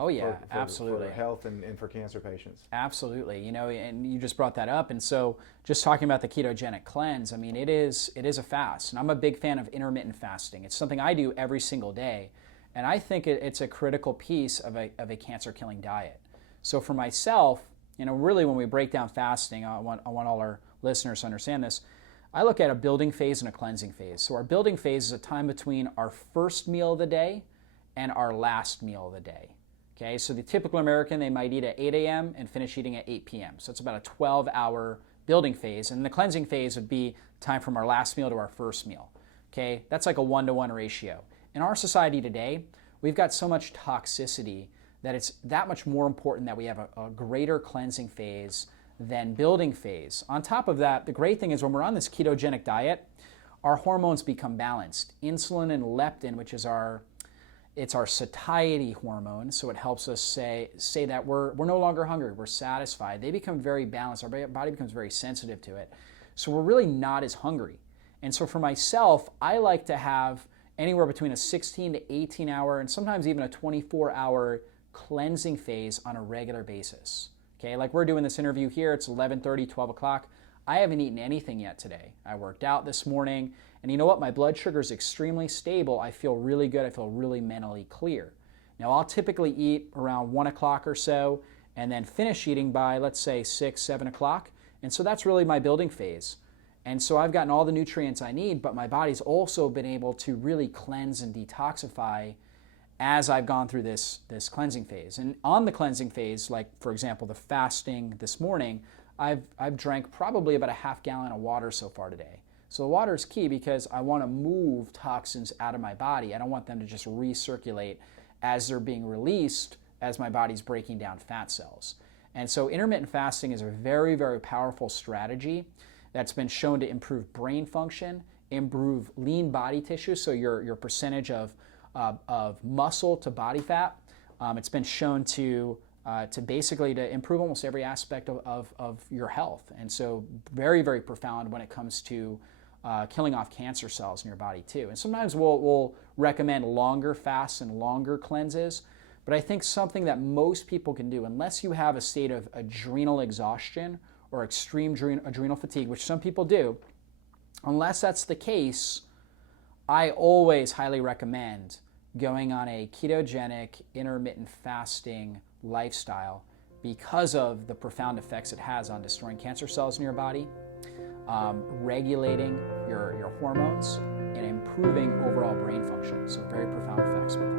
Oh yeah, for absolutely. health and for cancer patients. Absolutely. And you just brought that up. And so just talking about the ketogenic cleanse, I mean, it is a fast. And I'm a big fan of intermittent fasting. It's something I do every single day. And I think it's a critical piece of a cancer-killing diet. So for myself, really when we break down fasting, I want all our listeners to understand this. I look at a building phase and a cleansing phase. So our building phase is a time between our first meal of the day and our last meal of the day. Okay, so the typical American, they might eat at 8 a.m. and finish eating at 8 p.m. So it's about a 12-hour building phase. And the cleansing phase would be time from our last meal to our first meal. Okay, that's like a 1-to-1 ratio. In our society today, we've got so much toxicity that it's that much more important that we have a greater cleansing phase than building phase. On top of that, the great thing is when we're on this ketogenic diet, our hormones become balanced. Insulin and leptin, which is our satiety hormone, so it helps us say that we're no longer hungry, we're satisfied. They become very balanced, our body becomes very sensitive to it. So we're really not as hungry. And so for myself, I like to have anywhere between a 16 to 18 hour and sometimes even a 24-hour cleansing phase on a regular basis. Okay, like we're doing this interview here, it's 11:30, 12 o'clock. I haven't eaten anything yet today. I worked out this morning, and you know what? My blood sugar is extremely stable. I feel really good. I feel really mentally clear. Now, I'll typically eat around 1 o'clock or so, and then finish eating by, let's say, 6, 7 o'clock. And so that's really my building phase. And so I've gotten all the nutrients I need, but my body's also been able to really cleanse and detoxify as I've gone through this cleansing phase. And on the cleansing phase, like for example, the fasting this morning, I've drank probably about a half gallon of water so far today. So the water is key because I want to move toxins out of my body. I don't want them to just recirculate as they're being released as my body's breaking down fat cells. And so intermittent fasting is a very, very powerful strategy that's been shown to improve brain function, improve lean body tissue, so your percentage of muscle to body fat. It's been shown to basically to improve almost every aspect of your health. And so very, very profound when it comes to killing off cancer cells in your body too. And sometimes we'll recommend longer fasts and longer cleanses, but I think something that most people can do, unless you have a state of adrenal exhaustion or extreme adrenal fatigue, which some people do, unless that's the case, I always highly recommend going on a ketogenic, intermittent fasting lifestyle because of the profound effects it has on destroying cancer cells in your body, regulating your hormones, and improving overall brain function. So very profound effects with that.